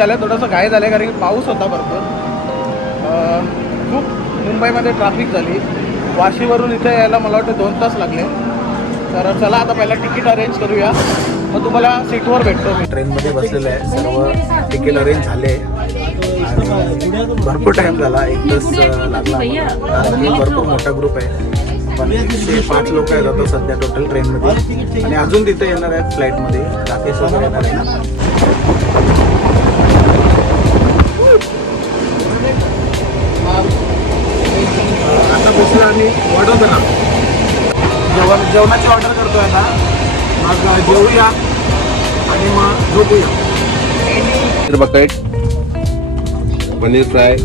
झालं आहे. थोडंसं घाई झालं आहे कारण की पाऊस होता भरपूर. खूप मुंबईमध्ये ट्रॅफिक झाली. वाशीवरून इथे यायला मला वाटतं 2 तास लागले. तर चला आता पहिला तिकीट अरेंज करूया, मग तुम्हाला सीटवर भेटतो. मी ट्रेनमध्ये बसलेलं आहे, सर्व तिकीट अरेंज झाले आणि भरपूर टाईम झाला, 1 तास लागला. भरपूर मोठा ग्रुप आहे, पण 105 लोक आहेत आता सध्या टोटल ट्रेनमध्ये. आणि अजून तिथे येणार आहेत फ्लाईटमध्ये, राकेश वगैरे येणार आहे. आता बसलो आम्ही वडोदरा. जेवणाची ऑर्डर करतोय आता. मग जेवूया आणि मग झोपूया. बकेट, पनीर फ्राय,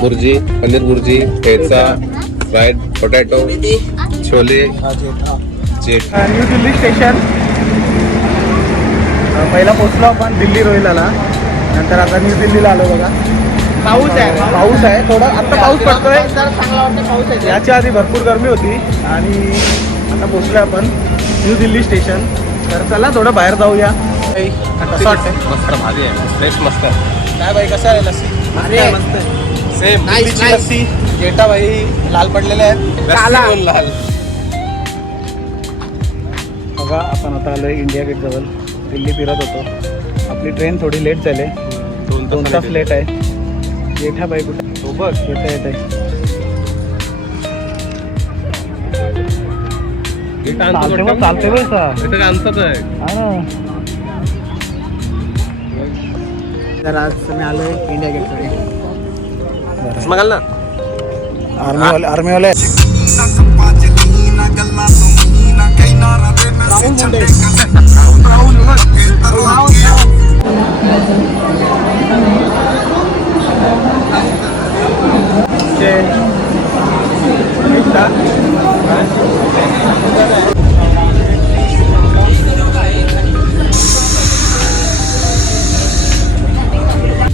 बुर्जी, पनीर बुर्जी, ठेचा, फ्राइड पोटॅटो, छोले, जेठा. New Delhi station. पहिला पोचलो आपण दिल्ली रोहिलाला, नंतर आता न्यू दिल्लीला आलो. बघा पाऊस आहे थोडा, आता पाऊस पडतोय. चांगला वाटतं पाऊस आहे. याच्या आधी भरपूर गरमी होती आणि आता पोचलोय आपण न्यू दिल्ली स्टेशन. तर चला थोडं बाहेर जाऊया. कसं वाटतंय? मस्त भारी आहे, फ्रेश मस्त आहे. काय भाई कसं आहे लस्सी? मस्त सेम दिल्लीची लस्सी. जेठा भाई लाल पडलेले आहेत, लाल. बघा आपण आता आलोय इंडिया गेट जवळ. दिल्ली फिरत होतो. आपली ट्रेन थोडी लेट झाली, 2 तास लेट आहे. जेठा बाई कुठं सोबत येत आहे. चालते बरं तर आज मी आलोय इंडिया गेटकडे. मगाल ना आर्मीवाले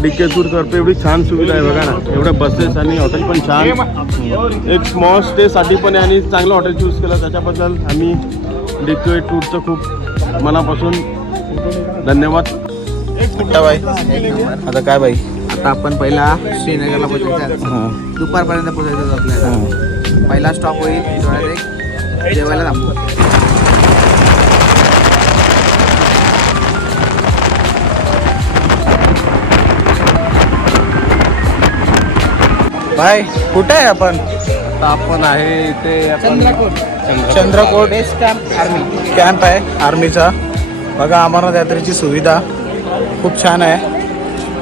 डीके टूरतर्फे एवढी छान सुविधा आहे बघा ना. एवढ्या बसेस आणि हॉटेल पण छान. एक स्मॉल स्टे साठी पण आहे आणि चांगलं हॉटेल चूज केलं त्याच्याबद्दल आम्ही डीके टूरचं खूप मनापासून धन्यवाद. आता काय बाई, आता आपण पहिला श्रीनगरला पोहोचायचं. दुपारपर्यंत पोहोचायचं आपल्याला. पहिला स्टॉप होईल डायरेक्ट जेवायला थांबतो. बाय कुठे आहे आपण? आता आपण आहे इथे चंद्रकोट बेस कॅम्प आहे आर्मीचा. बघा अमरनाथ यात्रेची सुविधा खूप छान आहे.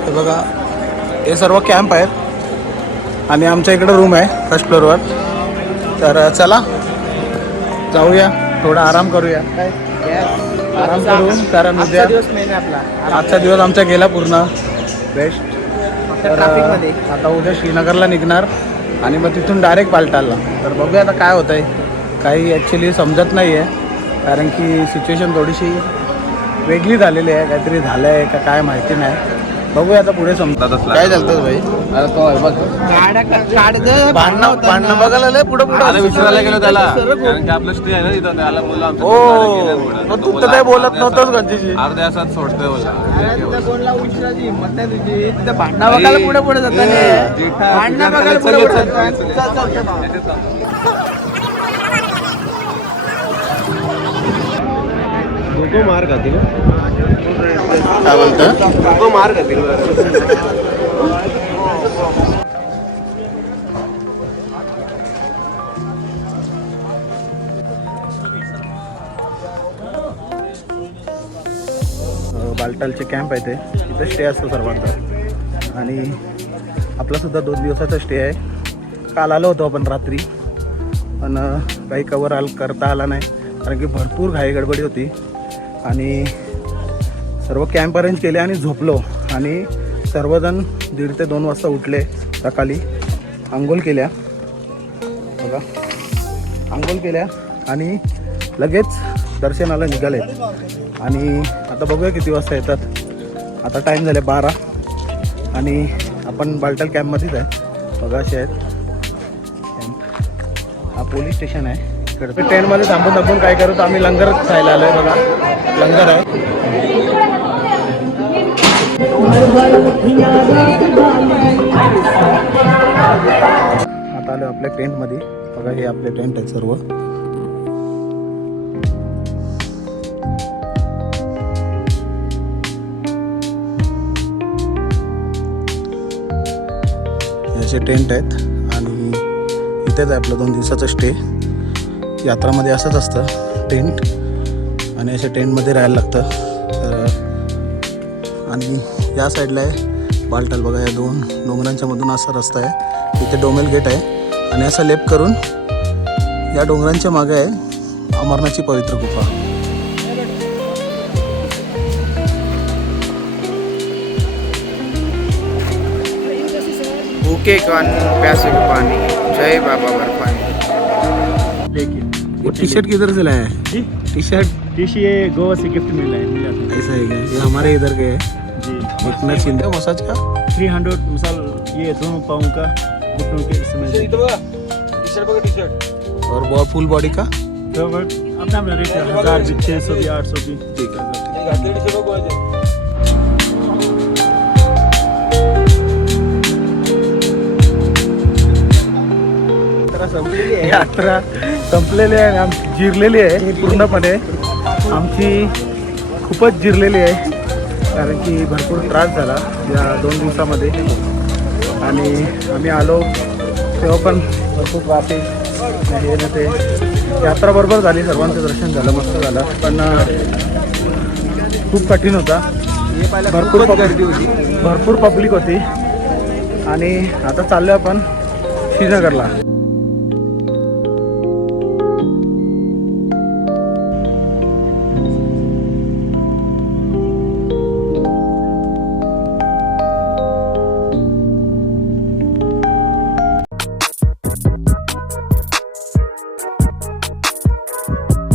हे बघा हे सर्व कॅम्प आहेत आणि आमच्या इकडं रूम आहे फर्स्ट फ्लोअरवर. तर चला जाऊया, थोडा आराम करूया. आराम करू कारण उद्या आजचा दिवस आमचा गेला पूर्ण बेस्ट. तर आता उद्या श्रीनगरला निघणार आणि मग तिथून डायरेक्ट पालटालला. तर बघूया आता काय होतं आहे. काही ॲक्च्युली समजत नाही आहे कारण की सिच्युएशन थोडीशी वेगळी झालेली आहे. काहीतरी झालं आहे का काय माहिती नाही. बघूया आता पुढे समजतात. काय चालतं भाई? अरे तो बघ भांडणं बघायला लय पुढे विचारायला गेलो त्याला, कारण की आपलं स्टे आहे ना तिथं, त्याला बोलला हो तू तर काय बोलत नव्हतंच गंजीशी. अर्ध्या तासात सोडतोय बोला. भांडणं बघायला पुढे पुढे जातात. भांडणं बघायला पुढे पुढे जातात. लोक मार खातील. काय बोलतं? लोक मार खातील. बालटालचे कॅम्प आहे ते, तिथं स्टे असतो सर्वांचा. आणि आपलासुद्धा 2 दिवसाचा स्टे आहे. काल आलो होतो आपण रात्री, पण काही कवर करता आला नाही कारण की भरपूर घाई गडबडी होती. आणि सर्व कॅम्प अरेंज केले आणि झोपलो. आणि सर्वजण 1:30 ते 2 वाजता उठले. सकाळी आंघोळ केल्या, बघा आंघोळ केल्या आणि लगेच दर्शनाला निघाले. आणि आता बघूया किती वाजता येतात. आता टाईम झाले 12 आणि आपण बालटाल कॅम्पमध्येच आहे. बघा असे आहेत कॅम्प. हा पोलीस स्टेशन आहे. इकडे ट्रेनमध्ये थांबून काय करतो आम्ही लंगर खायला आलो आहे. बघा लंगर आहे. आता आलो आपल्या टेंटमध्ये. बघा हे आपले टेंट आहेत सर्व. असे टेंट आहेत आणि इथेच आहे आपलं 2 दिवसाचं स्टे. यात्रामध्ये असंच असतं टेंट आणि अशा टेंटमध्ये राहायला लागतं. आणि या साईडला आहे बालटाल. बघा या 2 डोंगरांच्या मधून असा रस्ता आहे. इथे डोमेल गेट आहे आणि असा लेफ्ट करून या डोंगरांच्या मागे आहे अमरनाथची पवित्र गुफा. भूखे कौन प्यासे को पानी, जय बाबा बर्फानी. ये टी शर्ट किधर से लाया है? जी टी शर्ट ये गोवा से गिफ्ट मिला है. ऐसा है क्या? ये हमारे इधर के है. जी इतना चिंता मसाज का 300 मिसाल ये दोनों पाँव का घुटनों के समय और वो फुल बॉडी का तो अपना अपना रेट है 1000 भी 600 भी 800 भी. ठीक है. यात्रा संपलेली आहे. आमची जिरलेली आहे पूर्णपणे. आमची खूपच जिरलेली आहे कारण की भरपूर त्रास झाला या 2 दिवसामध्ये. आणि आम्ही आलो तेव्हा पण भरपूर ट्राफिक हे ना ते. यात्रा बरोबर झाली, सर्वांचं दर्शन झालं, मस्त झालं. पण खूप कठीण होता. भरपूर गर्दी होती, भरपूर पब्लिक होती. आणि आता चाललो आपण श्रीनगरला.